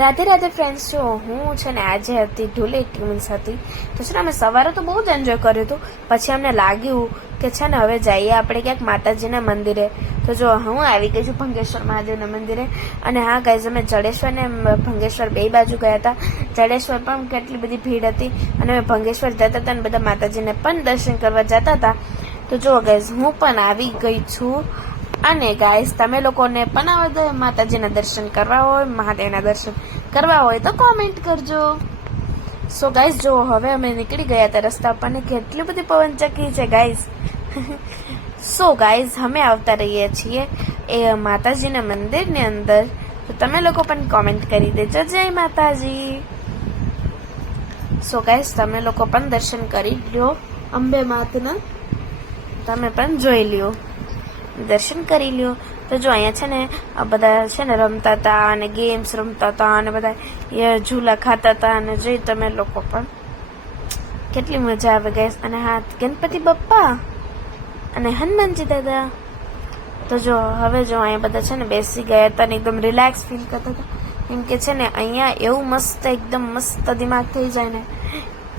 Radhe Radhe friends, જો હું છે ને આજે હતી ધૂળેટી મીન્સ હતી તો છે ને અમે સવારે તો બહુ જ એન્જોય કર્યું હતું. પછી અમને લાગ્યું કે છે ને હવે જઈએ આપણે ક્યાંક માતાજીના મંદિરે. તો જો હું આવી ગઈ છું ભંગેશ્વર મહાદેવના મંદિરે. અને હા ગાઈઝ, અમે જડેશ્વર ને ભંગેશ્વર બે બાજુ ગયા હતા. જડેશ્વર પણ કેટલી બધી ભીડ હતી અને અમે ભંગેશ્વર જતા હતા અને બધા માતાજીને પણ દર્શન કરવા જતા હતા. તો જો ગાઈઝ, હું પણ આવી ગઈ છું. અને ગાઈસ, તમે લોકોને પણ આવા માતાજીના દર્શન કરવા હોય, મહાદેવના દર્શન કરવા હોય તો કોમેન્ટ કરજો. સો ગાઈસ, જો હવે અમે નીકળી ગયા હતા રસ્તા પર ને કેટલી બધી પવન ચક્કી છે ગાઈસ. સો ગાઈસ, અમે આવતા રહીએ છીએ એ માતાજીના મંદિરની અંદર. તો તમે લોકો પણ કોમેન્ટ કરી દેજો જય માતાજી. સો ગાઈસ, તમે લોકો પણ દર્શન કરી લ્યો અંબે માતના. તમે પણ જોઈ લ્યો, દર્શન કરી લ્યો. તો જો અહીંયા છે ને બધા છે ને રમતા હતા અને ગેમ્સ રમતા હતા અને બધા ઝૂલા ખાતા હતા. અને જોઈ તમે લોકો પણ કેટલી મજા આવે ગાઈસ. અને હા, ગણપતિ બપ્પા અને હનુમાનજી દાદા. તો જો હવે જો અહીંયા બધા છે ને બેસી ગયા હતા અને એકદમ રિલેક્સ ફીલ કરતા હતા. કેમ કે છે ને અહીંયા એવું મસ્ત એકદમ મસ્ત દિમાગ થઈ જાય ને.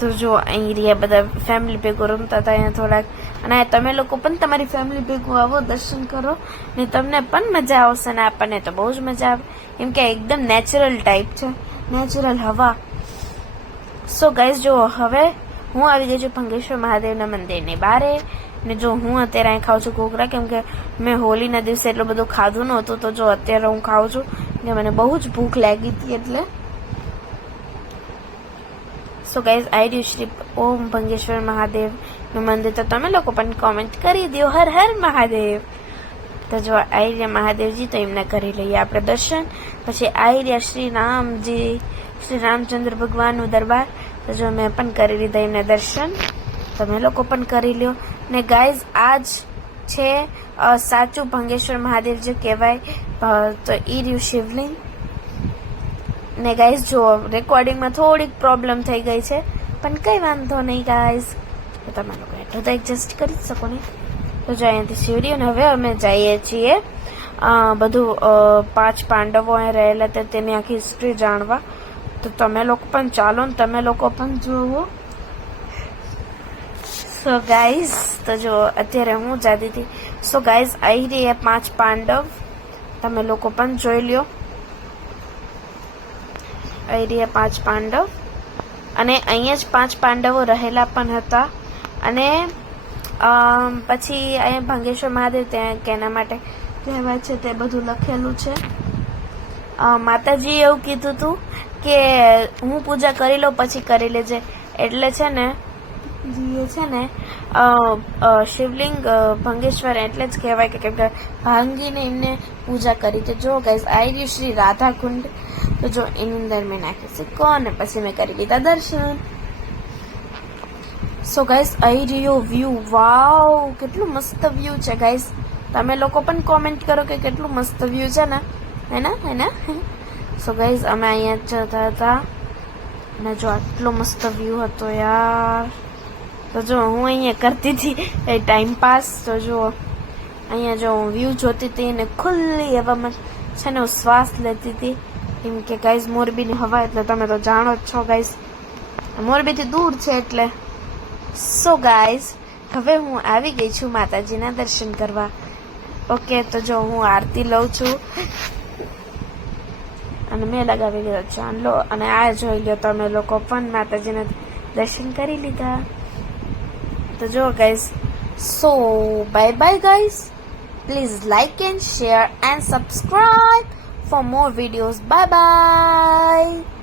તો જો અહીં રહ્યા બધા ફેમિલી ભેગું રમતા હતા અહીંયા થોડાક. અને તમે લોકો પણ તમારી ફેમિલી ભેગું આવો, દર્શન કરો ને તમને પણ મજા આવશે. ને આપણને તો બહુ જ મજા આવે કેમ કે એકદમ નેચરલ ટાઈપ છે, નેચરલ હવા. સો ગાઈઝ, જો હવે હું આવી ગઈ છું ભંગેશ્વર મહાદેવના મંદિરની બારે. ને જો હું અત્યારે અહીં ખાઉં છું ઘોઘરા, કેમ કે મેં હોળીના દિવસે એટલું બધું ખાધું નહોતું. તો જો અત્યારે હું ખાઉં છું કે મને બહુ જ ભૂખ લાગી હતી એટલે. સો ગાઈઝ, આઈ રહ્યું શ્રી ઓમ ભંગેશ્વર મહાદેવ નું મંદિર. તો તમે લોકો પણ કોમેન્ટ કરી દો હર હર મહાદેવ. તો જો આઈ રહ્યા મહાદેવજી, તો એમના કરી લઈએ આપણે દર્શન. પછી આઈ રહ્યા શ્રી રામજી, શ્રી રામચંદ્ર ભગવાનનું દરબાર. તો જો મેં પણ કરી લીધા એમના દર્શન, તમે લોકો પણ કરી લ્યો. ને ગાઈઝ, આજ છે સાચું ભંગેશ્વર મહાદેવ જે કહેવાય. તો ઈ રહ્યું શિવલિંગ. ને ગાઈઝ, જો રેકોર્ડિંગમાં થોડીક પ્રોબ્લેમ થઈ ગઈ છે પણ કંઈ વાંધો નહીં ગાઈઝ. તો તમે લોકો એટલું તો એડજસ્ટ કરી જ શકો ને. તો જો અહીંયાથી સીડી. અને હવે અમે જઈએ છીએ બધું 5 પાંડવો અહીં રહેલા હતા તેની આખી હિસ્ટ્રી જાણવા. તો તમે લોકો પણ ચાલો ને તમે લોકો પણ જોવો. સો ગાઈઝ, તો જો અત્યારે હું જતી હતી. સો ગાઈઝ, આવી રહ્યા 5 પાંડવ, તમે લોકો પણ જોઈ લ્યો. આવી રહ્યા 5 પાંડવ. અને અહીંયા જ 5 પાંડવો રહેલા પણ હતા. અને પછી અહીંયા ભંગેશ્વર મહાદેવ ત્યાં કેના માટે કહેવાય છે તે બધું લખેલું છે. માતાજીએ એવું કીધું હતું કે હું પૂજા કરી લઉં પછી કરી લેજે. એટલે છે ને જીએ છે ને શિવલિંગ ભંગેશ્વર એટલે જ કહેવાય કે કેમ કે ભાંગીને એમને પૂજા કરી. તો જો ગાઈઝ, આવી ગયું શ્રી રાધા કુંડ. તો જો એની અંદર મેં નાખી સિક્કો અને પછી મેં કરી લીધા દર્શન. સો ગાઈઝ, આવી રહ્યો વ્યૂ. વાવ, કેટલું મસ્ત વ્યૂ છે ગાઈઝ. તમે લોકો પણ કોમેન્ટ કરો કે કેટલું મસ્ત વ્યૂ છે ને, હે ને. સો ગાઈઝ, અમે અહીંયા જતા હતા અને જો આટલો મસ્ત વ્યૂ હતો યાર. તો જો હું અહીંયા કરતી હતી એ ટાઈમ પાસ. તો જો અહીંયા જો હું વ્યૂ જોતી હતી અને ખુલ્લી હવામાં છે ને હું શ્વાસ લેતી હતી. કેમ કે ગાઈઝ, મોરબીની હવા એટલે તમે તો જાણો જ છો ગાઈઝ, મોરબીથી દૂર છે એટલે. સો ગાઈઝ, હવે હું આવી ગઈ છું માતાજીના દર્શન કરવા. ઓકે, તો જો હું આરતી લઉં છું અને મેં લગાવી લીધો ચાંદલો. અને આ જોઈ લો તમે લોકો પણ માતાજીના દર્શન કરી લીધા. તો જો guys, so bye bye guys. Please like and share and subscribe for more videos. Bye bye.